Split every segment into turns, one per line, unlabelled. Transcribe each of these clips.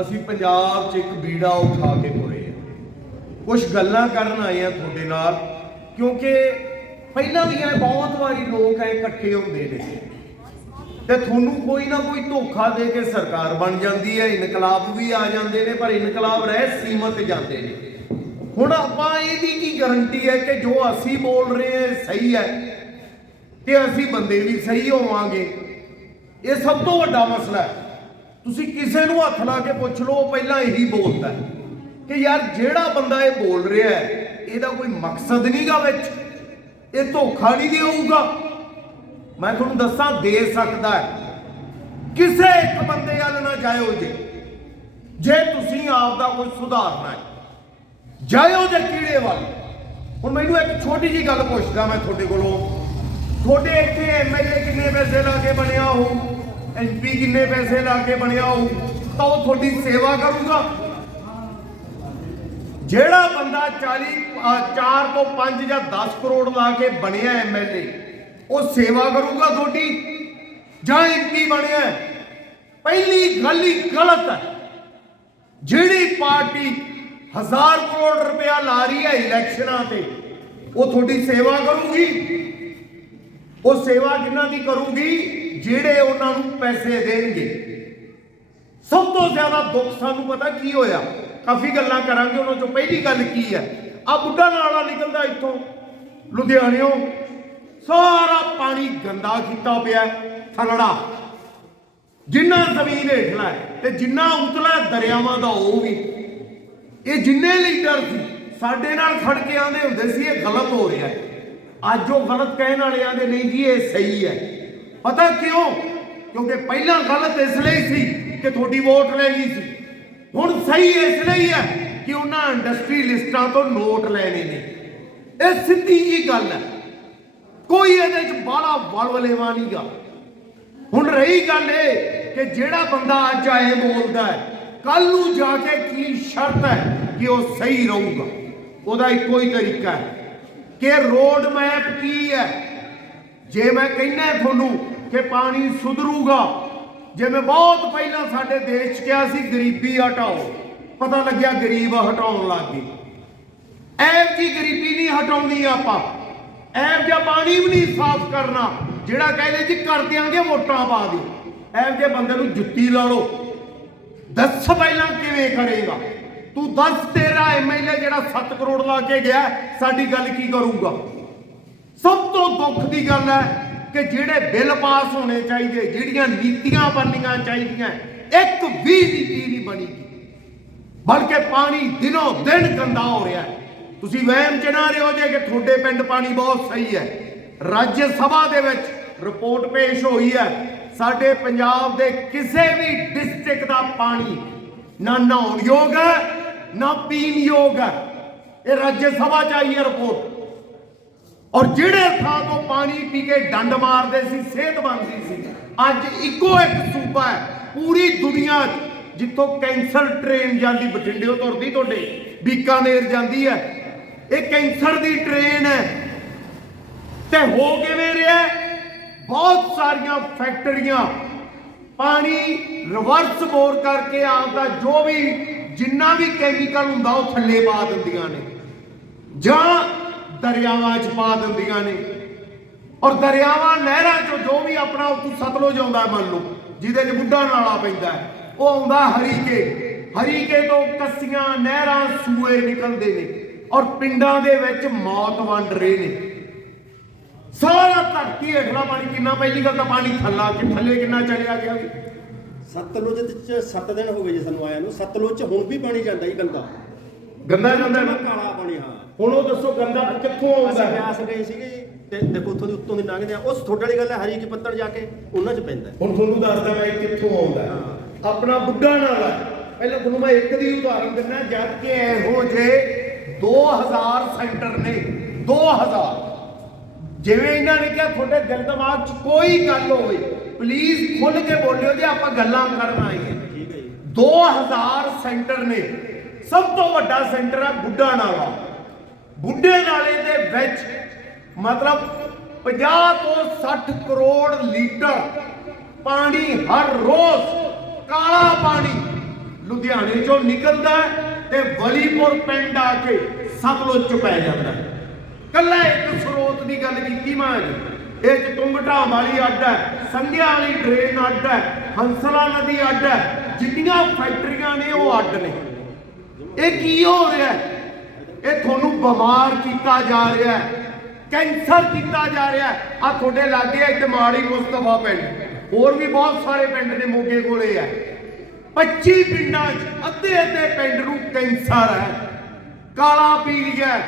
ਅਸੀਂ ਪੰਜਾਬ 'ਚ ਇੱਕ ਬੀੜਾ ਉਠਾ ਕੇ ਤੁਰੇ ਆ। ਕੁਝ ਗੱਲਾਂ ਕਰਨ ਆਏ ਆ ਤੁਹਾਡੇ ਨਾਲ, ਕਿਉਂਕਿ ਪਹਿਲਾਂ ਵੀ ਇਹ ਬਹੁਤ ਵਾਰੀ ਲੋਕ ਐ ਇਕੱਠੇ ਹੁੰਦੇ ਨੇ। ਤੇ ਤੁਹਾਨੂੰ ਕੋਈ ਨਾ ਕੋਈ ਧੋਖਾ ਦੇ ਕੇ ਸਰਕਾਰ ਬਣ ਜਾਂਦੀ ਹੈ, ਇਨਕਲਾਬ ਵੀ ਆ ਜਾਂਦੇ ਨੇ, ਪਰ ਇਨਕਲਾਬ ਰਹਿ ਸੀਮਤ ਜਾਂਦੇ ਨੇ। ਹੁਣ ਆਪਾਂ ਇਹਦੀ ਕੀ ਗਾਰੰਟੀ ਹੈ ਕਿ ਜੋ ਅਸੀਂ ਬੋਲ ਰਹੇ ਹਾਂ ਸਹੀ ਹੈ ਤੇ ਅਸੀਂ ਬੰਦੇ ਵੀ ਸਹੀ ਹੋਵਾਂਗੇ। ਇਹ ਸਭ ਤੋਂ ਵੱਡਾ ਮਸਲਾ ਹੈ। ਤੁਸੀਂ ਕਿਸੇ ਨੂੰ ਹੱਥ ਲਾ ਕੇ ਪੁੱਛ ਲਓ, ਉਹ ਪਹਿਲਾਂ ਇਹੀ ਬੋਲਦਾ ਹੈ ਕਿ ਯਾਰ ਜਿਹੜਾ ਬੰਦਾ ਇਹ ਬੋਲ ਰਿਹਾ ਹੈ, ਇਹਦਾ ਕੋਈ ਮਕਸਦ ਨਹੀਂਗਾ ਵਿੱਚ। ਇਹ ਧੋਖਾ ਨਹੀਂ ਦੇਊਗਾ। ਮੈਂ ਤੁਹਾਨੂੰ ਦੱਸਾਂ, ਦੇ ਸਕਦਾ ਹੈ। ਕਿਸੇ ਇੱਕ ਬੰਦੇ ਵੱਲ ਨਾ ਜਾਇਓ ਜੀ। ਜੇ ਤੁਸੀਂ ਆਪ ਦਾ ਕੋਈ ਸੁਧਾਰਨਾ ਹੈ, ਜਾਇਓ ਜੇ ਕੀੜੇ ਵੱਲ। ਹੁਣ ਮੈਨੂੰ ਇੱਕ ਛੋਟੀ ਜੀ ਗੱਲ ਪੁੱਛਦਾ ਮੈਂ ਤੁਹਾਡੇ ਕੋਲੋਂ। ਤੁਹਾਡੇ ਇੱਥੇ ਐਮਐਲਏ ਕਿੰਨੇ ਪੈਸੇ ਲਾ ਕੇ ਬਣਿਆ ਹੋ ਐਮਪੀ ਕਿੰਨੇ ਪੈਸੇ ਲਾ ਕੇ ਬਣਿਆ ਹੋ ਤਾਂ ਉਹ ਤੁਹਾਡੀ ਸੇਵਾ ਕਰੂਗਾ। ਜਿਹੜਾ ਬੰਦਾ 40 4 ਤੋਂ 5 ਜਾਂ 10 ਕਰੋੜ ਲਾ ਕੇ ਬਣਿਆ ਐਮਐਲਏ ਉਹ ਸੇਵਾ ਕਰੂਗਾ ਤੁਹਾਡੀ। ਜਾਂ ਐਮਪੀ ਬਣਿਆ ਪਹਿਲੀ ਗੱਲ ਹੀ ਗਲਤ ਹੈ। ਜਿਹੜੀ ਪਾਰਟੀ ਹਜ਼ਾਰ ਕਰੋੜ ਰੁਪਇਆ ਲਾ ਰਹੀ ਹੈ ਇਲੈਕਸ਼ਨਾਂ ਤੇ, ਉਹ ਤੁਹਾਡੀ ਸੇਵਾ ਕਰੂਗੀ। ਉਹ ਸੇਵਾ ਕਿਹਨਾਂ ਦੀ ਕਰੂਗੀ? ਜਿਹੜੇ ਉਹਨਾਂ ਨੂੰ ਪੈਸੇ ਦੇਣਗੇ। ਸਭ ਤੋਂ ਜ਼ਿਆਦਾ ਦੁੱਖ ਸਾਨੂੰ ਪਤਾ ਕੀ ਹੋਇਆ? ਕਾਫੀ ਗੱਲਾਂ ਕਰਾਂਗੇ ਉਹਨਾਂ ਚੋਂ ਪਹਿਲੀ ਗੱਲ ਕੀ ਹੈ? ਆ ਬੁੱਢਾ ਨਾਲਾ ਨਿਕਲਦਾ ਇੱਥੋਂ। ਲੁਧਿਆਣਿਓਂ ਸਾਰਾ ਪਾਣੀ ਗੰਦਾ ਕੀਤਾ ਪਿਆ ਹੈ, ਥਲੜਾ। ਜਿੰਨਾ ਜ਼ਮੀਨ ਹੇਠਲਾ ਤੇ ਜਿੰਨਾ ਉਤਲਾ ਦਰਿਆਵਾਂ ਦਾ ਉਹ ਵੀ। ਇਹ ਜਿੰਨੇ ਲੀਡਰ ਸੀ ਸਾਡੇ ਨਾਲ ਖੜ ਕੇ ਆਂਦੇ ਹੁੰਦੇ ਸੀ ਇਹ ਗਲਤ ਹੋ ਰਿਹਾ ਹੈ। ਅੱਜ ਉਹ ਗਲਤ ਕਹਿਣ ਵਾਲੇ ਆਂਦੇ ਨਹੀਂ ਜੀ ਇਹ ਸਹੀ ਹੈ। ਪਤਾ ਕਿਉਂ? ਕਿਉਂਕਿ ਪਹਿਲਾਂ ਗਲਤ ਇਸ ਲਈ ਸੀ ਕਿ ਤੁਹਾਡੀ ਵੋਟ ਲੈਣੀ ਸੀ। ਹੁਣ ਸਹੀ ਇਸ ਲਈ ਹੈ ਕਿ ਉਹਨਾਂ ਇੰਡਸਟਰੀ ਲਿਸਟਾਂ ਤੋਂ ਨੋਟ ਲੈਣੇ ਨੇ। ਇਹ ਸਿੱਧੀ ਜੀ ਗੱਲ ਹੈ। ਕੋਈ ਇਹਦੇ ਚ ਬਾਹਲਾ ਵਲਵਲੇਵਾ ਨਹੀਂਗਾ ਹੁਣ ਰਹੀ ਗੱਲ ਇਹ ਕਿ ਜਿਹੜਾ ਬੰਦਾ ਅੱਜ ਆਏ ਬੋਲਦਾ ਹੈ ਕੱਲ ਨੂੰ ਜਾ ਕੇ ਕੀ ਸ਼ਰਤ ਹੈ ਕਿ ਉਹ ਸਹੀ ਰਹੂਗਾ? ਉਹਦਾ ਇੱਕੋ ਹੀ ਤਰੀਕਾ ਹੈ ਕਿ ਰੋਡ ਮੈਪ ਕੀ ਹੈ? ਜੇ ਮੈਂ ਕਹਿੰਦਾ ਤੁਹਾਨੂੰ ਕਿ ਪਾਣੀ ਸੁਧਰੂਗਾ। ਜਿਵੇਂ ਬਹੁਤ ਪਹਿਲਾਂ ਸਾਡੇ ਦੇਸ਼ 'ਚ ਕਿਹਾ ਸੀ, ਗਰੀਬੀ ਹਟਾਓ। ਪਤਾ ਲੱਗਿਆ ਗਰੀਬ ਹਟਾਉਣ ਲੱਗ ਗਏ। ਐਬ ਜੀ ਗਰੀਬੀ ਨਹੀਂ ਹਟਾਉਣੀ ਆਪਾਂ। ਐਬ ਜਿਹਾ ਪਾਣੀ ਵੀ ਨਹੀਂ ਸਾਫ਼ ਕਰਨਾ, ਜਿਹੜਾ ਕਹਿੰਦੇ ਜੀ ਕਰ ਦਿਆਂਗੇ ਵੋਟਾਂ ਪਾ ਦਿਓ ਐਬ ਜੇ ਬੰਦੇ ਨੂੰ ਜੁੱਤੀ ਲਾ ਲਓ। ਦੱਸ ਪਹਿਲਾਂ ਕਿਵੇਂ ਕਰੇਗਾ? ਤੂੰ ਦੱਸ ਤੇਰਾ ਐਮਐਲਏ ਜਿਹੜਾ 7 ਕਰੋੜ ਲਾ ਕੇ ਗਿਆ, ਸਾਡੀ ਗੱਲ ਕੀ ਕਰੂਗਾ? ਸਭ ਤੋਂ ਦੁੱਖ ਦੀ ਗੱਲ ਹੈ ਕਿ ਜਿਹੜੇ ਬਿੱਲ ਪਾਸ ਹੋਣੇ ਚਾਹੀਦੇ, ਜਿਹੜੀਆਂ ਨੀਤੀਆਂ ਬਣਨੀਆਂ ਚਾਹੀਦੀਆਂ, ਇੱਕ ਵੀ ਨੀਤੀ ਨਹੀਂ ਬਣੀ ਬਲਕਿ ਪਾਣੀ ਦਿਨੋਂ ਦਿਨ ਗੰਦਾ ਹੋ ਰਿਹਾ ਹੈ। ਤੁਸੀਂ ਵਹਿਮ ਚ ਨਾ ਰਹੋ ਜੇ ਕਿ ਤੁਹਾਡੇ ਪਿੰਡ ਪਾਣੀ ਬਹੁਤ ਸਹੀ ਹੈ। ਰਾਜ ਸਭਾ ਦੇ ਵਿੱਚ ਰਿਪੋਰਟ ਪੇਸ਼ ਹੋਈ ਹੈ, ਸਾਡੇ ਪੰਜਾਬ ਦੇ ਕਿਸੇ ਵੀ ਡਿਸਟ੍ਰਿਕਟ ਦਾ ਪਾਣੀ ਨਾ ਨਹਾਉਣ ਯੋਗ ਹੈ, ਨਾ ਪੀਣ ਯੋਗ ਹੈ। ਇਹ ਰਾਜ ਸਭਾ ਚ ਆਈ ਹੈ ਰਿਪੋਰਟ। ਔਰ ਜਿਹੜੇ ਥਾਂ ਤੋਂ ਪਾਣੀ ਪੀ ਕੇ ਡੰਡ ਮਾਰਦੇ ਸੀ, ਸਿਹਤ ਬਣਦੀ ਸੀ, ਅੱਜ ਇੱਕੋ ਇੱਕ ਸੂਬਾ ਹੈ, ਪੂਰੀ ਦੁਨੀਆ 'ਚ, ਜਿੱਥੋਂ ਕੈਂਸਰ ਟ੍ਰੇਨ ਜਾਂਦੀ ਬਠਿੰਡਿਓਂ ਤੁਰਦੀ ਤੁਹਾਡੇ, ਬੀਕਾਨੇਰ ਜਾਂਦੀ ਹੈ। ਇਹ ਕੈਂਸਰ ਦੀ ਟ੍ਰੇਨ ਹੈ। ਤੇ ਹੋ ਕਿਵੇਂ ਰਿਹਾ ਬਹੁਤ ਸਾਰੀਆਂ ਫੈਕਟਰੀਆਂ, ਪਾਣੀ ਰਿਵਰਸ ਬੋਰ ਕਰਕੇ ਆਪਦਾ ਜੋ ਵੀ, ਜਿੰਨਾ ਵੀ ਕੈਮੀਕਲ ਹੁੰਦਾ, ਉਹ ਥੱਲੇ ਪਾ ਦਿੰਦੀਆਂ ਨੇ। ਜਾਂ ਦਰਿਆਵਾਂ 'ਚ ਪਾ ਦਿੰਦੀਆਂ ਨੇ। ਔਰ ਦਰਿਆਵਾਂ ਨਹਿਰਾਂ 'ਚੋਂ ਜੋ ਵੀ ਆਪਣਾ ਉੱਥੋਂ ਸਤਲੁਜ ਆਉਂਦਾ ਮੰਨ ਲਓ ਜਿਹਦੇ 'ਚ ਬੁੱਢਾ ਨਾਲਾ ਪੈਂਦਾ ਉਹ ਆਉਂਦਾ ਹਰੀਕੇ। ਹਰੀਕੇ ਤੋਂ ਕੱਸੀਆਂ ਨਹਿਰਾਂ ਸੂਏ ਨਿਕਲਦੇ ਨੇ ਔਰ ਪਿੰਡਾਂ ਦੇ ਵਿੱਚ ਮੌਤ ਵੰਡ ਰਹੇ ਨੇ। ਸਾਰਾ ਧਰਤੀ ਹੇਠਲਾ ਪਾਣੀ ਕਿੰਨਾ ਪਹਿਲੀ ਗੱਲ ਤਾਂ ਪਾਣੀ ਥੱਲਾ ਕਿ ਥੱਲੇ ਕਿੰਨਾ ਚਲਿਆ ਗਿਆ ਵੀ।
ਸਤਲੁਜ ਚ 7 ਦਿਨ ਹੋ ਗਏ ਜੀ ਸਾਨੂੰ ਆਇਆ ਨੂੰ। ਸਤਲੁਜ ਚ ਹੁਣ ਵੀ ਪਾਣੀ ਜਾਂਦਾ ਹੀ ਗੰਦਾ।
ਗੰਦਾ ਜਾਂਦਾ ਨਾ?
ਕਾਲਾ ਪਾਣੀ ਹਾਂ।
ਹੁਣ ਉਹ ਦੱਸੋ ਗੰਦਾ ਕਿੱਥੋਂ ਆਉਂਦਾ
ਅਸੀਂ
ਹੈ?
ਬਿਆਸ ਗਏ ਸੀਗੇ ਜੀ, ਤੇ ਦੇਖੋ ਉੱਥੋਂ ਦੀ ਉੱਤੋਂ ਦੀ ਲੰਘਦੇ ਆ। ਉਸ ਥੋੜੇ ਵਾਲੀ ਗੱਲ ਹੈ ਹਰੀ ਕੀ ਪੱਤਣ ਜਾ ਕੇ ਉਹਨਾਂ ਚ ਪੈਂਦਾ ਹੈ।
ਹੁਣ ਤੁਹਾਨੂੰ ਦੱਸਦਾ ਮੈਂ ਇਹ ਕਿੱਥੋਂ ਆਉਂਦਾ ਹੈ। ਆਪਣਾ ਬੁੱਢਾ ਨਾਲਾ ਪਹਿਲਾਂ ਤੁਹਾਨੂੰ ਮੈਂ ਇੱਕ ਦੀ ਉਦਾਹਰਨ ਦਿੰਦਾ ਜਦ ਕਿ ਇਹੋ ਜੇ 2000 ਸੈਂਟਰ ਨੇ 2000 ਜਿਵੇਂ ਇਹਨਾਂ ਨੇ ਕਿਹਾ ਤੁਹਾਡੇ ਦਿਲ ਦਿਮਾਗ 'ਚ ਕੋਈ ਗੱਲ ਹੋਵੇ ਪਲੀਜ਼ ਖੁੱਲ ਕੇ ਬੋਲਿਓ ਜੇ ਆਪਾਂ ਗੱਲਾਂ ਕਰਨ ਆਏ ਹਾਂ।
ਠੀਕ ਹੈ ਜੀ।
2000 ਸੈਂਟਰ ਨੇ। ਸਭ ਤੋਂ ਵੱਡਾ ਸੈਂਟਰ ਹੈ ਬੁੱਢਾ ਨਾਲਾ। ਬੁੱਢੇ ਨਾਲੇ ਦੇ ਵਿੱਚ ਮਤਲਬ 50 ਤੋਂ 60 ਕਰੋੜ ਲੀਟਰ ਪਾਣੀ ਹਰ ਰੋਜ਼ ਕਾਲਾ ਪਾਣੀ ਲੁਧਿਆਣੇ ਚੋਂ ਨਿਕਲਦਾ ਹੈ ਤੇ ਵਲੀਪੁਰ ਪਿੰਡ ਆ ਕੇ ਸਤਲੁਜ ਚ ਪੈ ਜਾਂਦਾ ਹੈ। ਕੱਲਾ ਇੱਕ ਸਰੋਤ ਦੀ ਗੱਲ ਕੀਤੀ ਮੈਂ ਜੀ। ਇਹ ਚ ਵਾਲੀ ਅੱਡ ਹੈ, ਸੰਘਿਆ ਵਾਲੀ ਡਰੇਨ ਅੱਡ ਹੈ, ਹੰਸਲਾ ਨਦੀ ਅੱਡ ਹੈ, ਜਿੰਨੀਆਂ ਫੈਕਟਰੀਆਂ ਨੇ ਉਹ ਅੱਡ ਨੇ। ਇਹ ਕੀ ਹੋ ਰਿਹਾ ਹੈ? ਇਹ ਤੁਹਾਨੂੰ ਬਿਮਾਰ ਕੀਤਾ ਜਾ ਰਿਹਾ ਹੈ, ਕੈਂਸਰ ਕੀਤਾ ਜਾ ਰਿਹਾ ਹੈ। ਆ ਤੁਹਾਡੇ ਲਾਗੇ ਹੈ ਜਮਾੜੀ ਮੁਸਤਫਾ ਪਿੰਡ। ਹੋਰ ਵੀ ਬਹੁਤ ਸਾਰੇ ਪਿੰਡ ਨੇ ਮੋਗੇ ਕੋਲੇ ਹੈ 25 ਪਿੰਡਾਂ 'ਚ ਅੱਧੇ ਅੱਧੇ ਪਿੰਡ ਨੂੰ ਕੈਂਸਰ ਹੈ। ਕਾਲਾ ਪੀਲੀਆ ਹੈ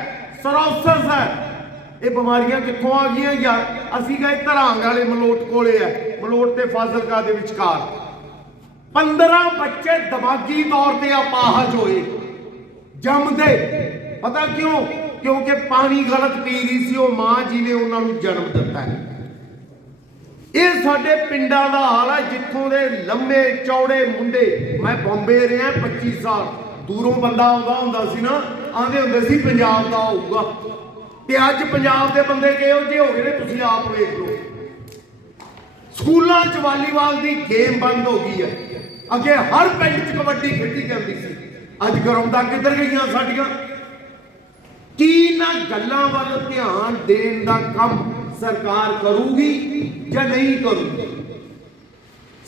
ਹੈ। ਇਹ ਬਿਮਾਰੀਆਂ ਕਿੱਥੋਂ ਆ ਗਈਆਂ ਯਾਰ? ਅਸੀਂ ਗਏ ਧਰਾਂਗ ਵਾਲੇ ਮਲੋਟ ਕੋਲੇ ਹੈ ਮਲੋਟ ਤੇ ਫਾਜ਼ਿਲਕਾ ਦੇ ਵਿਚਕਾਰ। 15 ਬੱਚੇ ਦਿਮਾਗੀ ਤੌਰ ਤੇ ਅਪਾਹਜ ਹੋਏ। ਜੰਮਦੇ। ਪਤਾ ਕਿਉਂ? ਕਿਉਂਕਿ ਪਾਣੀ ਗਲਤ ਪੀ ਰਹੀ ਸੀ, ਉਹ ਮਾਂ ਜੀ ਨੇ ਉਹਨਾਂ ਨੂੰ ਜਨਮ ਦਿੱਤਾ ਹੈ। ਇਹ ਸਾਡੇ ਪਿੰਡਾਂ ਦਾ ਹਾਲ ਹੈ, ਜਿੱਥੋਂ ਦੇ ਲੰਮੇ ਚੌੜੇ ਮੁੰਡੇ, ਮੈਂ ਬੰਬੇ ਰਿਹਾ 25 ਸਾਲ, ਦੂਰੋਂ ਬੰਦਾ ਆਉਂਦਾ ਹੁੰਦਾ ਸੀ ਨਾ ਆਂਦੇ ਹੁੰਦੇ ਸੀ ਪੰਜਾਬ ਦਾ ਹੋਊਗਾ। ਤੇ ਅੱਜ ਪੰਜਾਬ ਦੇ ਬੰਦੇ ਕਿਹੋ ਜਿਹੇ ਹੋ ਗਏ ਨੇ, ਤੁਸੀਂ ਆਪ ਵੇਖ ਲਓ। ਸਕੂਲਾਂ 'ਚ ਵਾਲੀਬਾਲ ਦੀ ਗੇਮ ਬੰਦ ਹੋ ਗਈ ਹੈ। ਅੱਗੇ ਹਰ ਪਿੰਡ 'ਚ ਕਬੱਡੀ ਖੇਡੀ ਜਾਂਦੀ ਸੀ। ਅੱਜ ਗਰਾਊਂਡਾਂ ਕਿੱਧਰ ਗਈਆਂ ਸਾਡੀਆਂ? ਕੀ ਗੱਲਾਂ ਵੱਲ ਧਿਆਨ ਦੇਣ ਦਾ ਕੰਮ ਸਰਕਾਰ ਕਰੂਗੀ ਜਾਂ ਨਹੀਂ ਕਰੂਗੀ?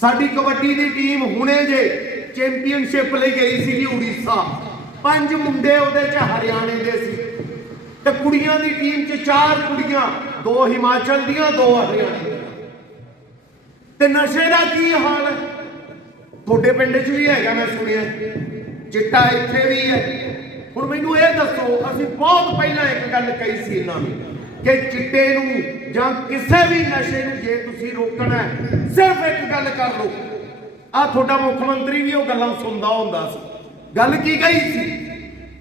ਸਾਡੀ ਕਬੱਡੀ ਦੀ ਟੀਮ ਹੁਣੇ ਜੇ ਚੈਂਪੀਅਨਸ਼ਿਪ ਲਈ ਗਈ ਸੀਗੀ ਉੜੀਸਾ। ਪੰਜ ਮੁੰਡੇ ਉਹਦੇ 'ਚ ਹਰਿਆਣੇ ਦੇ ਸੀ। ਤੇ ਕੁੜੀਆਂ ਦੀ ਟੀਮ 'ਚ ਚਾਰ ਕੁੜੀਆਂ, ਦੋ ਹਿਮਾਚਲ ਦੀਆਂ, ਦੋ ਹਰਿਆਣੇ ਦੀਆਂ। ਤੇ ਨਸ਼ੇ ਦਾ ਕੀ ਹਾਲ? ਹੈ ਤੁਹਾਡੇ ਪਿੰਡ 'ਚ ਵੀ ਹੈਗਾ, ਮੈਂ ਸੁਣਿਆ। ਚਿੱਟਾ ਇੱਥੇ ਵੀ ਹੈ। ਹੁਣ ਮੈਨੂੰ ਇਹ ਦੱਸੋ, ਅਸੀਂ ਬਹੁਤ ਪਹਿਲਾਂ ਇੱਕ ਗੱਲ ਕਹੀ ਸੀ ਇਹਨਾਂ ਨੇ ਕਿ ਚਿੱਟੇ ਨੂੰ ਜਾਂ ਕਿਸੇ ਵੀ ਨਸ਼ੇ ਨੂੰ ਜੇ ਤੁਸੀਂ ਰੋਕਣਾ ਸਿਰਫ ਇੱਕ ਗੱਲ ਕਰ ਲਓ। ਆ ਤੁਹਾਡਾ ਮੁੱਖ ਮੰਤਰੀ ਵੀ ਉਹ ਗੱਲਾਂ ਸੁਣਦਾ ਹੁੰਦਾ ਸੀ। ਗੱਲ ਕੀ ਕਹੀ ਸੀ?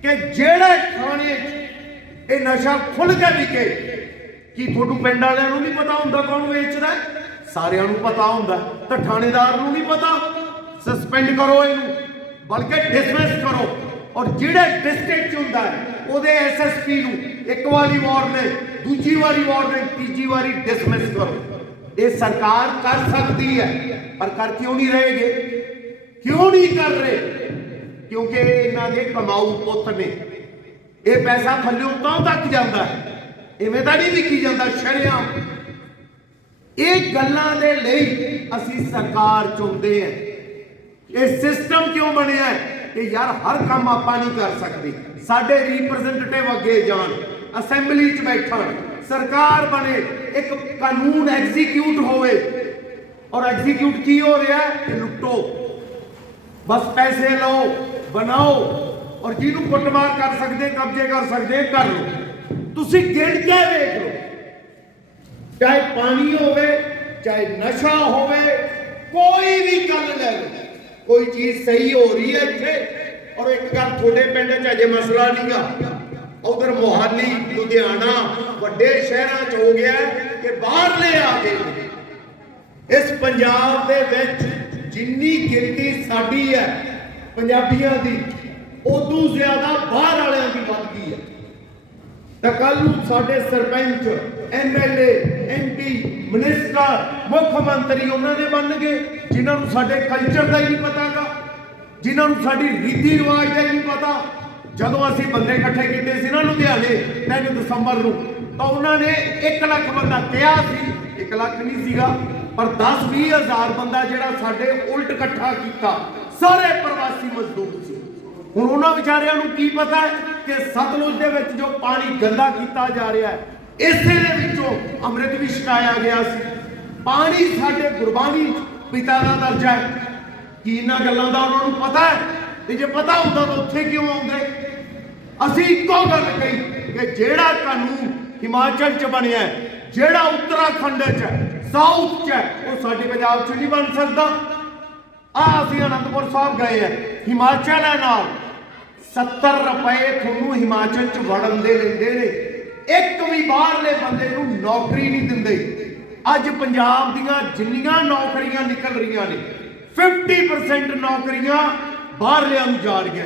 ਕਿ ਜਿਹੜੇ ਥਾਣੇ 'ਚ ਇਹ ਨਸ਼ਾ ਖੁੱਲ ਕੇ ਵਿਕੇ, ਕੀ ਤੁਹਾਨੂੰ ਪਿੰਡ ਵਾਲਿਆਂ ਨੂੰ ਨਹੀਂ ਪਤਾ ਹੁੰਦਾ ਕੌਣ ਵੇਚਦਾ ਸਾਰਿਆਂ ਨੂੰ ਪਤਾ ਹੁੰਦਾ ਤਾਂ ਥਾਣੇਦਾਰ ਨੂੰ ਨਹੀਂ ਪਤਾ। ਸਸਪੈਂਡ ਕਰੋ ਇਹਨੂੰ। ਬਲਕਿ ਡਿਸਮਿਸ ਕਰੋ। ਔਰ ਜਿਹੜਾ ਡਿਸਟ੍ਰਿਕਟ ਚ ਹੁੰਦਾ ਹੈ, ਉਹਦੇ ਐਸਐਸਪੀ ਨੂੰ ਇੱਕ ਵਾਰੀ ਵਾਰਨਿੰਗ ਦੂਜੀ ਵਾਰੀ ਵਾਰਨਿੰਗ ਤੀਜੀ ਵਾਰੀ ਡਿਸਮਿਸ ਕਰੋ। ਇਹ ਸਰਕਾਰ ਕਰ ਸਕਦੀ ਹੈ, ਪਰ ਕਰ ਕਿਉਂ ਨਹੀਂ ਰਹੇਗੇ? ਕਿਉਂ ਨਹੀਂ ਕਰ ਰਹੇ? ਕਿਉਂਕਿ ਇਹਨਾਂ ਦੇ ਕਮਾਊ ਪੁੱਤ ਨੇ। ਇਹ ਪੈਸਾ ਥੱਲਿਓਂ ਤਾਂ ਤੱਕ ਜਾਂਦਾ ਹੈ। ਐਵੇਂ ਤਾਂ ਨਹੀਂ ਵਿਕੀ ਜਾਂਦਾ ਸ਼ਰਿਆਮ। ਇਹ ਗੱਲਾਂ ਦੇ ਲਈ ਅਸੀਂ ਸਰਕਾਰ ਚਾਹੁੰਦੇ ਹਾਂ। ਇਹ ਸਿਸਟਮ ਕਿਉਂ ਬਣਿਆ ਹੈ? ਕਿ ਯਾਰ ਹਰ ਕੰਮ ਆਪਾਂ ਨਹੀਂ ਕਰ ਸਕਦੇ। ਸਾਡੇ ਰਿਪਰੈਜ਼ੈਂਟੇਟਿਵ ਅੱਗੇ ਜਾਣ ਅਸੈਂਬਲੀ 'ਚ ਬੈਠਣ, ਸਰਕਾਰ ਬਣੇ, ਇੱਕ ਕਾਨੂੰਨ ਐਗਜ਼ੀਕਿਊਟ ਹੋਵੇ। ਔਰ ਐਗਜ਼ੀਕਿਊਟ ਕੀ ਹੋ ਰਿਹਾ ਹੈ? ਲੁੱਟੋ। ਬਸ ਪੈਸੇ ਲਓ, ਬਣਾਓ। ਔਰ ਜਿਹਨੂੰ ਕੁੱਟਮਾਰ ਕਰ ਸਕਦੇ, ਕਬਜ਼ੇ ਕਰ ਸਕਦੇ, ਕਰ ਲਓ। ਤੁਸੀਂ ਗਿਣ ਕੇ ਵੇਖ ਲਓ। ਚਾਹੇ ਪਾਣੀ ਹੋਵੇ, ਚਾਹੇ ਨਸ਼ਾ ਹੋਵੇ, ਕੋਈ ਵੀ ਗੱਲ ਲੈ ਲਓ। ਕੋਈ ਚੀਜ਼ ਸਹੀ ਹੋ ਰਹੀ ਹੈ ਇੱਥੇ? ਔਰ ਇੱਕ ਗੱਲ ਤੁਹਾਡੇ ਪਿੰਡ 'ਚ ਅਜੇ ਮਸਲਾ ਨਹੀਂਗਾ। ਉਧਰ ਮੋਹਾਲੀ, ਲੁਧਿਆਣਾ ਵੱਡੇ ਸ਼ਹਿਰਾਂ 'ਚ ਹੋ ਗਿਆ ਕਿ ਬਾਹਰਲੇ ਆ ਗਏ ਇਸ ਪੰਜਾਬ ਦੇ ਵਿੱਚ ਜਿੰਨੀ ਗਿਣਤੀ ਸਾਡੀ ਹੈ ਪੰਜਾਬੀਆਂ ਦੀ, ਉਦੋਂ ਜ਼ਿਆਦਾ ਬਾਹਰ ਵਾਲਿਆਂ ਦੀ ਵੱਧ ਗਈ ਹੈ। ਤਾਂ ਕੱਲ ਨੂੰ ਸਾਡੇ ਸਰਪੰਚ ਐਮਐਲਏ ਐਮਪੀ ਮਿਨਿਸਟਰ, ਮੁੱਖ ਮੰਤਰੀ ਉਹਨਾਂ ਦੇ ਬਣਨਗੇ ਜਿਨ੍ਹਾਂ ਨੂੰ ਸਾਡੇ ਕਲਚਰ ਦਾ ਹੀ ਨਹੀਂ ਪਤਾਗਾ, ਜਿਨ੍ਹਾਂ ਨੂੰ ਸਾਡੀ ਰੀਤੀ ਰਿਵਾਜ ਦਾ ਹੀ ਨਹੀਂ ਪਤਾ। ਜਦੋਂ ਅਸੀਂ ਬੰਦੇ ਇਕੱਠੇ ਕੀਤੇ ਸੀ ਨਾ ਲੁਧਿਆਣੇ 3 ਦਸੰਬਰ ਨੂੰ, ਤਾਂ ਉਹਨਾਂ ਨੇ 1 ਲੱਖ ਬੰਦਾ ਕਿਹਾ ਸੀ 1 ਲੱਖ ਨਹੀਂ ਸੀਗਾ, ਪਰ 10 20 ਹਜ਼ਾਰ ਬੰਦਾ ਜਿਹੜਾ ਸਾਡੇ ਉਲਟ ਇਕੱਠਾ ਕੀਤਾ, ਸਾਰੇ ਪ੍ਰਵਾਸੀ ਮਜ਼ਦੂਰ ਸੀ। ਹੁਣ ਉਹਨਾਂ ਵਿਚਾਰਿਆਂ ਨੂੰ ਕੀ ਪਤਾ ਹੈ ਕਿ ਸਤਲੁਜ ਦੇ ਵਿੱਚ ਜੋ ਪਾਣੀ ਗੰਦਾ ਕੀਤਾ ਜਾ ਰਿਹਾ ਹੈ ਇਸੇ ਦੇ ਵਿੱਚੋਂ ਅੰਮ੍ਰਿਤ ਵੀ ਛਕਾਇਆ ਗਿਆ ਸੀ। ਪਾਣੀ ਸਾਡੇ ਗੁਰਬਾਣੀ ਪਿਤਾ ਦਾ ਦਰਜਾ ਹੈ। ਕੀ ਇਹਨਾਂ ਗੱਲਾਂ ਦਾ ਉਹਨਾਂ ਨੂੰ ਪਤਾ ਹੈ? ਤੇ ਜੇ ਪਤਾ ਹੁੰਦਾ ਤਾਂ ਉੱਥੇ ਕਿਉਂ ਆਉਂਦੇ? ਅਸੀਂ ਇੱਕੋ ਗੱਲ ਕਹੀ ਕਿ ਜਿਹੜਾ ਕਾਨੂੰਨ ਹਿਮਾਚਲ 'ਚ ਬਣਿਆ ਜਿਹੜਾ ਉੱਤਰਾਖੰਡ 'ਚ ਹੈ, ਸਾਊਥ 'ਚ ਹੈ, ਉਹ ਸਾਡੇ ਪੰਜਾਬ 'ਚ ਨਹੀਂ ਬਣ ਸਕਦਾ। ਆ ਅਸੀਂ ਅਨੰਦਪੁਰ ਸਾਹਿਬ ਗਏ ਆ ਹਿਮਾਚਲ ਹੈ ਨਾਲ 70 ਰੁਪਏ ਤੁਹਾਨੂੰ ਹਿਮਾਚਲ 'ਚ ਵੜਨ ਦੇ ਲੈਂਦੇ ਨੇ। ਇੱਕ ਵੀ ਬਾਹਰਲੇ ਬੰਦੇ ਨੂੰ ਨੌਕਰੀ ਨਹੀਂ ਦਿੰਦੇ। ਅੱਜ ਪੰਜਾਬ ਦੀਆਂ ਜਿੰਨੀਆਂ ਨੌਕਰੀਆਂ ਨਿਕਲ ਰਹੀਆਂ ਨੇ 50% ਨੌਕਰੀਆਂ ਬਾਹਰਲਿਆਂ ਨੂੰ ਜਾ ਰਹੀਆਂ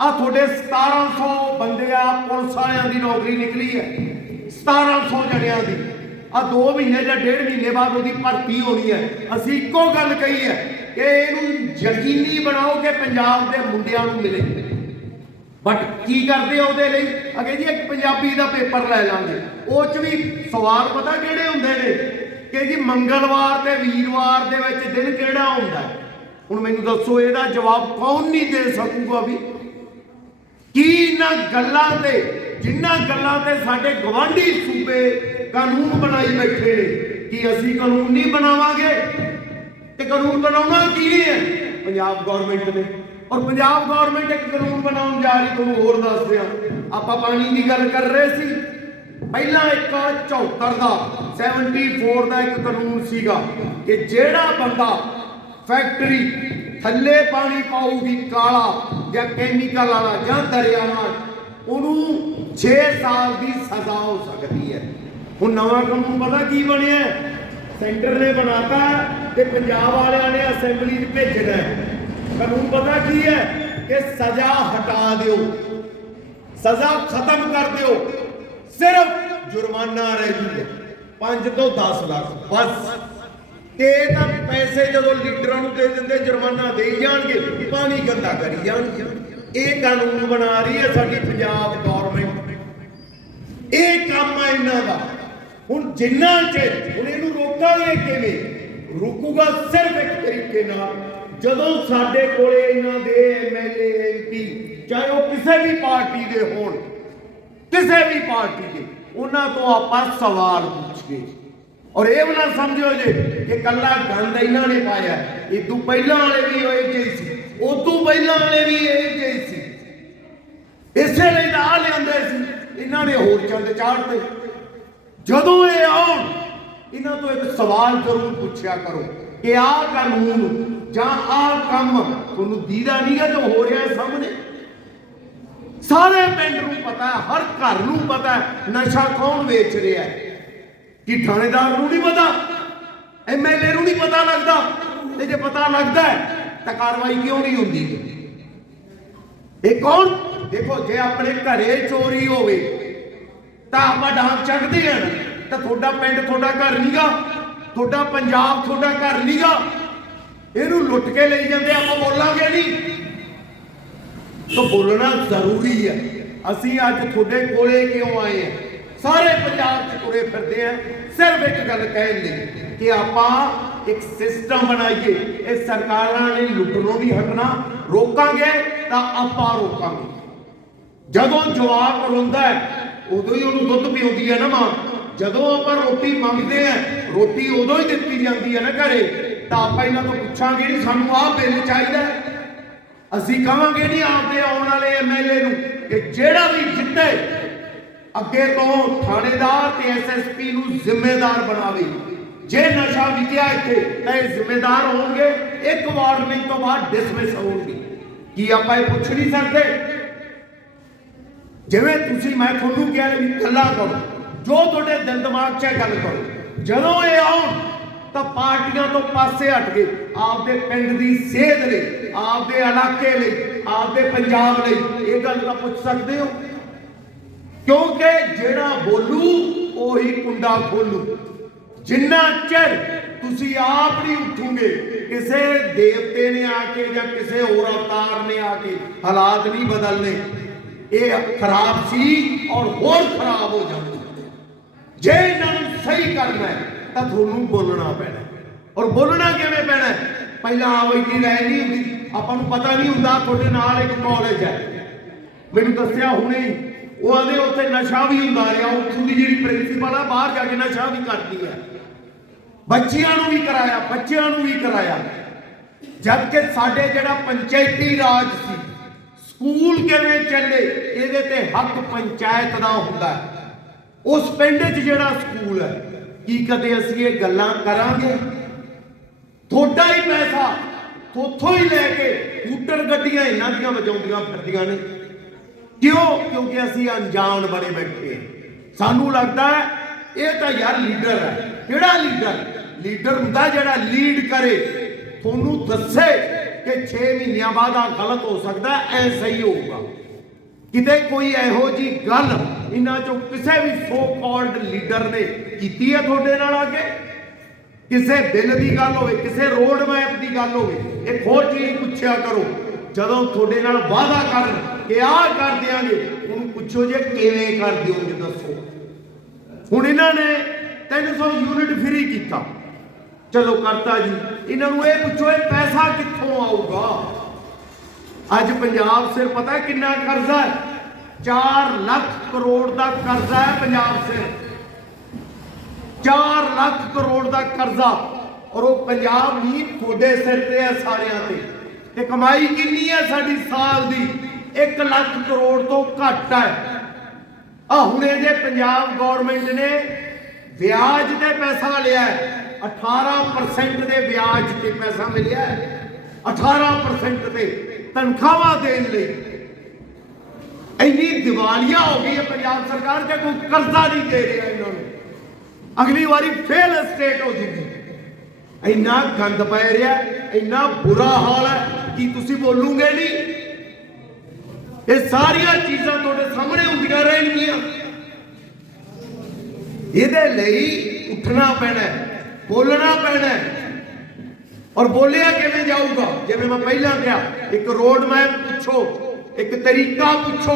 ਆ ਤੁਹਾਡੇ 1700 ਬੰਦੇ ਆ, ਪੁਲਿਸ ਵਾਲਿਆਂ ਦੀ ਨੌਕਰੀ ਨਿਕਲੀ ਹੈ। 1700 ਜਣਿਆਂ ਦੀ। ਆ 2 ਮਹੀਨੇ ਜਾਂ ਡੇਢ ਮਹੀਨੇ ਬਾਅਦ ਉਹਦੀ ਭਰਤੀ ਹੋਣੀ ਹੈ। ਅਸੀਂ ਇੱਕੋ ਗੱਲ ਕਹੀ ਹੈ ਕਿ ਇਹਨੂੰ ਯਕੀਨੀ ਬਣਾਓ ਕਿ ਪੰਜਾਬ ਦੇ ਮੁੰਡਿਆਂ ਨੂੰ ਮਿਲੇ। ਬਟ ਕੀ ਕਰਦੇ ਆ ਉਹਦੇ ਲਈ? ਅਗੇ ਜੀ ਇੱਕ ਪੰਜਾਬੀ ਦਾ ਪੇਪਰ ਲੈ ਲਾਂਗੇ। ਉਹ ਚ ਵੀ ਸਵਾਲ ਪਤਾ ਕਿਹੜੇ ਹੁੰਦੇ ਨੇ? ਕਿ ਜੀ ਮੰਗਲਵਾਰ ਤੇ ਵੀਰਵਾਰ ਦੇ ਵਿੱਚ ਦਿਨ ਕਿਹੜਾ ਹੁੰਦਾ ਹੁਣ ਮੈਨੂੰ ਦੱਸੋ, ਇਹਦਾ ਜਵਾਬ ਕੌਣ ਨਹੀਂ ਦੇ ਸਕੂਗਾ ਵੀ? ਕੀ ਇਹਨਾਂ ਗੱਲਾਂ ਤੇ ਜਿਨ੍ਹਾਂ ਗੱਲਾਂ ਤੇ ਸਾਡੇ ਗਵਾਂਢੀ ਸੂਬੇ ਕਾਨੂੰਨ ਬਣਾਈ ਬੈਠੇ ਨੇ, ਕਿ ਅਸੀਂ ਕਾਨੂੰਨ ਨਹੀਂ ਬਣਾਵਾਂਗੇ? ਤੇ ਕਾਨੂੰਨ ਬਣਾਉਣਾ ਕੀ ਹੈ? ਪੰਜਾਬ ਗਵਰਨਮੈਂਟ ਨੇ। ਔਰ ਪੰਜਾਬ ਗਵਰਨਮੈਂਟ ਇੱਕ ਕਾਨੂੰਨ ਬਣਾਉਣ ਜਾ ਰਹੀ, ਤੁਹਾਨੂੰ ਹੋਰ ਦੱਸ ਦਿਆਂ। ਆਪਾਂ ਪਾਣੀ ਦੀ ਗੱਲ ਕਰ ਰਹੇ ਸੀ। ਪਹਿਲਾਂ ਇੱਕ 74 ਦਾ 74 ਦਾ ਇੱਕ ਕਾਨੂੰਨ ਸੀਗਾ ਕਿ ਜਿਹੜਾ ਬੰਦਾ ਫੈਕਟਰੀ ਥੱਲੇ ਪਾਣੀ ਪਾਊਗੀ ਕਾਲਾ ਜਾਂ ਕੈਮੀਕਲ ਵਾਲਾ ਜਾਂ ਦਰਿਆਵਾਂ ਉਹਨੂੰ 6 ਸਾਲ ਦੀ ਸਜ਼ਾ ਹੋ ਸਕਦੀ ਹੈ। ਹੁਣ ਨਵਾਂ ਕਾਨੂੰਨ ਪਤਾ ਕੀ ਬਣਿਆ? ਸੈਂਟਰ ਨੇ ਬਣਾਤਾ ਤੇ ਪੰਜਾਬ ਵਾਲਿਆਂ ਨੇ ਅਸੈਂਬਲੀ 'ਚ ਭੇਜਣਾ ਕਾਨੂੰਨ ਪਤਾ ਕੀ ਹੈ ਕਿ ਸਜ਼ਾ ਹਟਾ ਦਿਓ। ਸਜ਼ਾ ਖਤਮ ਕਰ ਦਿਓ। ਸਿਰਫ ਜੁਰਮਾਨਾ ਰਹਿ ਜੂਗਾ। 5 ਤੋਂ 10 ਲੱਖ। ਬਸ। ਤੇ ਤਾਂ ਪੈਸੇ ਜਦੋਂ ਲੀਡਰਾਂ ਨੂੰ ਦੇ ਦਿੰਦੇ, ਜੁਰਮਾਨਾ ਦੇ ਜਾਣਗੇ। ਪਾਣੀ ਗੰਦਾ ਕਰੀ ਜਾਣਗੇ। ਇਹ ਕਾਨੂੰਨ ਬਣਾ ਰਹੀ ਹੈ ਸਾਡੀ ਪੰਜਾਬ ਗਵਰਨਮੈਂਟ ਇਹ ਕੰਮ ਹੈ ਇਹਨਾਂ ਦਾ। ਹੁਣ ਜਿੰਨਾ ਚਿਰ, ਹੁਣ ਇਹਨੂੰ ਰੋਕਾਂਗੇ ਕਿਵੇਂ? ਰੁਕੂਗਾ ਸਿਰਫ ਇੱਕ ਤਰੀਕੇ ਨਾਲ। ਜਦੋਂ ਸਾਡੇ ਕੋਲੇ ਇਹਨਾਂ ਦੇ ਐਮਐਲਏ ਐਮਪੀ ਚਾਹੇ ਉਹ ਕਿਸੇ ਵੀ ਪਾਰਟੀ ਦੇ ਹੋਣ, ਕਿਸੇ ਵੀ ਪਾਰਟੀ ਦੇ, ਉਹਨਾਂ ਤੋਂ ਆਪਾਂ ਸਵਾਲ ਪੁੱਛੀਏ। ਔਰ ਇਹ ਵੀ ਨਾ ਸਮਝਿਓ ਜੇ ਕਿ ਕੱਲਾ ਗੰਦ ਇਹਨਾਂ ਨੇ ਪਾਇਆ। ਇਹ ਤੋਂ ਪਹਿਲਾਂ ਵਾਲੇ ਵੀ ਹੋਏ ਜਿਹੇ ਸੀ। ਉਹ ਤੋਂ ਪਹਿਲਾਂ ਵਾਲੇ ਵੀ ਇਹ ਜਿਹੇ ਸੀ। ਇਸੇ ਲਈ ਤਾਂ ਆ ਲਿਆਂਦੇ ਸੀ। ਇਹਨਾਂ ਨੇ ਹੋਰ ਚੰਦ ਚਾੜਤੇ। ਜਦੋਂ ਇਹ ਆਉਣ, ਇਹਨਾਂ ਤੋਂ ਇੱਕ ਸਵਾਲ ਜ਼ਰੂਰ ਪੁੱਛਿਆ ਕਰੋ ਕਿ ਆਹ ਕਾਨੂੰਨ ਜਾਂ ਆਹ ਕੰਮ ਤੁਹਾਨੂੰ ਦੀਦਾ ਨਹੀਂ ਜੋ ਹੋ ਰਿਹਾ ਸਾਹਮਣੇ। ਸਾਰੇ ਪਿੰਡ ਨੂੰ ਪਤਾ, ਹਰ ਘਰ ਨੂੰ ਪਤਾ ਨਸ਼ਾ ਕੌਣ ਵੇਚ ਰਿਹਾ ਹੈ। ਕਿ ਥਾਣੇਦਾਰ ਨੂੰ ਨਹੀਂ ਪਤਾ? ਐਮਐਲਏ ਨੂੰ ਨਹੀਂ ਪਤਾ ਲੱਗਦਾ? ਤੇ ਜੇ ਪਤਾ ਲੱਗਦਾ ਤਾਂ ਕਾਰਵਾਈ ਕਿਉਂ ਨਹੀਂ ਹੁੰਦੀ? ਇਹ ਕੌਣ? ਦੇਖੋ, ਜੇ ਆਪਣੇ ਘਰੇ ਚੋਰੀ ਹੋਵੇ, ਤਾਂ ਆਪਾਂ ਡਾਂਗ ਚੱਕਦੇ ਹਾਂ। ਤਾਂ ਤੁਹਾਡਾ ਪਿੰਡ, ਤੁਹਾਡਾ ਘਰ ਨਹੀਂਗਾ ਤੁਹਾਡਾ ਪੰਜਾਬ, ਤੁਹਾਡਾ ਘਰ ਨਹੀਂਗਾ ਇਹਨੂੰ ਲੁੱਟ ਕੇ ਲਈ ਜਾਂਦੇ ਆਪਾਂ ਬੋਲਾਂਗੇ ਨਹੀਂ। ਤਾਂ ਬੋਲਣਾ ਜ਼ਰੂਰੀ ਹੈ ਅਸੀਂ ਅੱਜ ਤੁਹਾਡੇ ਕੋਲੇ ਕਿਉਂ ਆਏ ਹਾਂ ਸਾਰੇ ਪੰਜਾਬ 'ਚ ਤੁਰੇ ਫਿਰਦੇ ਆ। ਸਿਰਫ ਇੱਕ ਗੱਲ ਕਹਿਣ ਲਈ ਕਿ ਆਪਾਂ ਇੱਕ ਸਿਸਟਮ ਬਣਾਈਏ। ਇਹ ਸਰਕਾਰਾਂ ਨੇ ਲੁੱਟਣੋਂ ਨਹੀਂ ਹਟਣਾ। ਰੋਕਾਂਗੇ ਤਾਂ ਆਪਾਂ ਰੋਕਾਂਗੇ। ਜਦੋਂ ਜਵਾਬ ਰੋਂਦਾ ਹੈ, ਉਦੋਂ ਹੀ ਉਹਨੂੰ ਦੁੱਧ ਪਿਉਂਦੀ ਹੈ ਨਾ ਮਾਂ। ਜਦੋਂ ਆਪਾਂ ਰੋਟੀ ਮੰਗਦੇ ਆ, ਰੋਟੀ ਉਦੋਂ ਹੀ ਦਿੱਤੀ ਜਾਂਦੀ ਹੈ ਨਾ ਘਰੇ। ਤਾਂ ਆਪਾਂ ਇਹਨਾਂ ਤੋਂ ਪੁੱਛਾਂਗੇ ਨਹੀਂ ਸਾਨੂੰ ਆਹ ਬਿੱਲ ਚਾਹੀਦਾ ਅਸੀਂ ਕਹਾਂਗੇ ਨਹੀਂ, ਆਪਦੇ ਆਉਣ ਵਾਲੇ ਐਮਐਲਏ ਨੂੰ ਕਿ ਜਿਹੜਾ ਵੀ ਜਿੱਤੇ, ਅੱਗੇ ਤੋਂ ਥਾਣੇਦਾਰ ਤੇ ਐਸਐਸਪੀ ਨੂੰ ਜ਼ਿੰਮੇਦਾਰ ਬਣਾਵੇ। ਜੇ ਨਸ਼ਾ ਵਿਕਿਆ ਇੱਥੇ, ਤਾਂ ਇਹ ਜ਼ਿੰਮੇਦਾਰ ਹੋਣਗੇ। ਇੱਕ ਵਾਰਨਿੰਗ ਤੋਂ ਬਾਅਦ ਡਿਸਮਿਸ ਹੋਣਗੇ। ਕੀ ਆਪਾਂ ਇਹ ਪੁੱਛ ਨਹੀਂ ਸਕਦੇ? ਜਿਵੇਂ ਤੁਸੀਂ, ਮੈਂ ਤੁਹਾਨੂੰ ਕਿਹਾ ਵੀ ਗੱਲਾਂ ਕਰੋ। ਜੋ ਤੁਹਾਡੇ ਦਿਲ ਦਿਮਾਗ 'ਚ ਹੈ, ਗੱਲ ਕਰੋ। ਜਦੋਂ ਇਹ ਆਉਣ ਤਾਂ ਪਾਰਟੀਆਂ ਤੋਂ ਪਾਸੇ ਹਟ ਕੇ ਆਪਦੇ ਪਿੰਡ ਦੀ ਸਿਹਤ ਲਈ, ਆਪਦੇ ਇਲਾਕੇ ਲਈ, ਆਪਦੇ ਪੰਜਾਬ ਲਈ ਇਹ ਗੱਲ ਤਾਂ ਪੁੱਛ ਸਕਦੇ ਹੋ? ਕਿਉਂਕਿ ਜਿਹੜਾ ਬੋਲੂ, ਉਹੀ ਕੁੰਡਾ ਖੋਲੂ। ਜਿੰਨਾ ਚਿਰ ਤੁਸੀਂ ਆਪ ਨਹੀਂ ਉੱਠੋਗੇ, ਕਿਸੇ ਦੇਵਤੇ ਨੇ ਆ ਕੇ ਜਾਂ ਕਿਸੇ ਹੋਰ ਅਵਤਾਰ ਨੇ ਆ ਕੇ ਹਾਲਾਤ ਨਹੀਂ ਬਦਲਨੇ। ਇਹ ਖਰਾਬ ਸੀ ਔਰ ਹੋਰ ਖਰਾਬ ਹੋ ਜਾਣਗੇ। ਜੇ ਇਹਨਾਂ ਨੂੰ ਸਹੀ ਕਰਨਾ ਹੈ ਤਾਂ ਤੁਹਾਨੂੰ ਬੋਲਣਾ ਪੈਣਾ। ਔਰ ਬੋਲਣਾ ਕਿਵੇਂ ਪੈਣਾ? ਪਹਿਲਾਂ ਆਵਾਜ਼ ਦੀ ਰਹਿ ਨਹੀਂ ਹੁੰਦੀ ਆਪਾਂ ਨੂੰ ਪਤਾ ਨਹੀਂ ਹੁੰਦਾ ਤੁਹਾਡੇ ਨਾਲ ਇੱਕ ਕਾਲਜ ਹੈ। ਮੈਨੂੰ ਦੱਸਿਆ ਹੁਣੇ ਹੀ, ਉਹ ਆਦੇ ਉੱਥੇ ਨਸ਼ਾ ਵੀ ਹੁੰਦਾ ਰਿਹਾ। ਉੱਥੋਂ ਦੀ ਜਿਹੜੀ ਪ੍ਰਿੰਸੀਪਲ ਆ ਬਾਹਰ ਜਾ ਕੇ ਨਸ਼ਾ ਵੀ ਕਰਦੀ ਹੈ। ਬੱਚਿਆਂ ਨੂੰ ਵੀ ਕਰਾਇਆ ਬੱਚਿਆਂ ਨੂੰ ਵੀ ਕਰਾਇਆ। ਜਦ ਕਿ ਸਾਡੇ ਜਿਹੜਾ ਪੰਚਾਇਤੀ ਰਾਜ ਸੀ ਸਕੂਲ ਕਿਵੇਂ ਚੱਲੇ ਇਹਦੇ ਤੇ ਹੱਕ ਪੰਚਾਇਤ ਦਾ ਹੁੰਦਾ। ਉਸ ਪਿੰਡ 'ਚ ਜਿਹੜਾ ਸਕੂਲ ਹੈ ਕੀ ਕਦੇ ਅਸੀਂ ਇਹ ਗੱਲਾਂ ਕਰਾਂਗੇ? ਤੁਹਾਡਾ ਹੀ ਪੈਸਾ ਥੋਥੋਂ ਹੀ ਲੈ ਕੇ ਸਕੂਟਰ ਗੱਡੀਆਂ ਇਹਨਾਂ ਦੀਆਂ ਵਜਾਉਂਦੀਆਂ ਫਿਰਦੀਆਂ ਨੇ। ਕਿਉਂ? ਕਿਉਂਕਿ ਅਸੀਂ ਅਣਜਾਣ ਬਣੇ ਬੈਠੇ ਹਾਂ। ਸਾਨੂੰ ਲੱਗਦਾ ਹੈ ਇਹ ਤਾਂ ਯਾਰ ਲੀਡਰ ਹੈ। ਕਿਹੜਾ ਲੀਡਰ? ਲੀਡਰ ਹੁੰਦਾ ਜਿਹੜਾ ਲੀਡ ਕਰੇ। ਤੁਹਾਨੂੰ ਦੱਸੇ ਕਿ 6 ਮਹੀਨਿਆਂ ਬਾਅਦ ਆ ਗਲਤ ਹੋ ਸਕਦਾ ਐ ਸਹੀ ਹੋਊਗਾ। ਕਿਤੇ ਕੋਈ ਇਹੋ ਜੀ ਗੱਲ ਇਹਨਾਂ ਚੋਂ ਕਿਸੇ ਵੀ ਸੋ ਕਾਲਡ ਲੀਡਰ ਨੇ ਕੀਤੀ ਹੈ ਤੁਹਾਡੇ ਨਾਲ ਆ ਕੇ? ਕਿਸੇ ਬਿੱਲ ਦੀ ਗੱਲ ਹੋਵੇ, ਕਿਸੇ ਰੋਡ ਮੈਪ ਦੀ ਗੱਲ ਹੋਵੇ ਇੱਕ ਹੋਰ ਚੀਜ਼ ਪੁੱਛਿਆ ਕਰੋ। ਜਦੋਂ ਤੁਹਾਡੇ ਨਾਲ ਵਾਅਦਾ ਕਰਨ ਕਿ ਆਹ ਕਰ ਦਿਆਂਗੇ, ਉਹਨੂੰ ਪੁੱਛੋ ਜੇ ਕਿਵੇਂ ਕਰ ਦਿਓਗੇ ਦੱਸੋ। ਹੁਣ ਇਹਨਾਂ ਨੇ 300 ਯੂਨਿਟ ਫ੍ਰੀ ਕੀਤਾ। ਚਲੋ ਕਰਤਾ ਜੀ। ਇਹਨਾਂ ਨੂੰ ਇਹ ਪੁੱਛੋ, ਇਹ ਪੈਸਾ ਕਿੱਥੋਂ ਆਊਗਾ? ਅੱਜ ਪੰਜਾਬ ਸਿਰ ਪਤਾ ਕਿੰਨਾ ਕਰਜ਼ਾ ਹੈ? 4 ਲੱਖ ਕਰੋੜ ਦਾ ਕਰਜ਼ਾ ਹੈ ਪੰਜਾਬ ਸਿਰ। 4 ਲੱਖ ਕਰੋੜ ਦਾ ਕਰਜ਼ਾ ਔਰ ਉਹ ਪੰਜਾਬ ਨਹੀਂ ਤੁਹਾਡੇ ਸਿਰ ਤੇ ਹੈ ਸਾਰਿਆਂ ਤੇ। ਤੇ ਕਮਾਈ ਕਿੰਨੀ ਹੈ ਸਾਡੀ ਸਾਲ ਦੀ? 1 ਲੱਖ ਕਰੋੜ ਤੋਂ ਘੱਟ ਹੈ। ਆ ਹੁਣੇ ਜੇ ਪੰਜਾਬ ਗਵਰਨਮੈਂਟ ਨੇ ਵਿਆਜ ਤੇ ਪੈਸਾ ਲਿਆ ਹੈ, 18% ਦੇ ਵਿਆਜ ਤੇ ਪੈਸਾ ਮਿਲਿਆ ਹੈ। 18% ਤੇ ਤਨਖਾਹਾਂ ਦੇਣ ਲਈ। ਇੰਨੀ ਦਿਵਾਲੀਆ ਹੋ ਗਈ ਹੈ ਪੰਜਾਬ ਸਰਕਾਰ ਕਿ ਕੋਈ ਕਰਜ਼ਾ ਨਹੀਂ ਦੇ ਰਿਹਾ ਇਹਨਾਂ ਨੂੰ। ਅਗਲੀ ਵਾਰੀ ਫੇਲ ਸਟੇਟ ਹੋ ਜੂਗੀ। ਇੰਨਾ ਗੰਦ ਪੈ ਰਿਹਾ ਇੰਨਾ ਬੁਰਾ ਹਾਲ ਹੈ, ਕਿ ਤੁਸੀਂ ਬੋਲੂਗੇ ਨਹੀਂ? ਇਹ ਸਾਰੀਆਂ ਚੀਜ਼ਾਂ ਤੁਹਾਡੇ ਸਾਹਮਣੇ ਹੁੰਦੀਆਂ ਰਹਿਣਗੀਆਂ। ਇਹਦੇ ਲਈ ਉੱਠਣਾ ਪੈਣਾ ਬੋਲਣਾ ਪੈਣਾ ਔਰ ਬੋਲਿਆ ਕਿਵੇਂ ਜਾਊਗਾ? ਜਿਵੇਂ ਮੈਂ ਪਹਿਲਾਂ ਕਿਹਾ, ਇੱਕ ਰੋਡ ਮੈਪ ਪੁੱਛੋ। ਇੱਕ ਤਰੀਕਾ ਪੁੱਛੋ,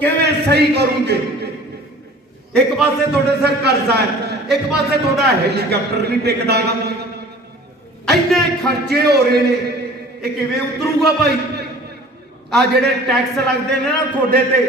ਕਿਵੇਂ ਸਹੀ ਕਰੋਗੇ? ਇੱਕ ਪਾਸੇ ਤੁਹਾਡੇ ਸਿਰ ਕਰਜ਼ਾ ਹੈ, ਇੱਕ ਪਾਸੇ ਤੁਹਾਡਾ ਹੈਲੀਕਾਪਟਰ ਨਹੀਂ ਟਿਕਦਾਗਾ ਇੰਨੇ ਖਰਚੇ ਹੋ ਰਹੇ ਨੇ, ਇਹ ਕਿਵੇਂ ਉਤਰੂਗਾ ਭਾਈ? ਆ ਜਿਹੜੇ ਟੈਕਸ ਲੱਗਦੇ ਨੇ ਨਾ ਤੁਹਾਡੇ ਤੇ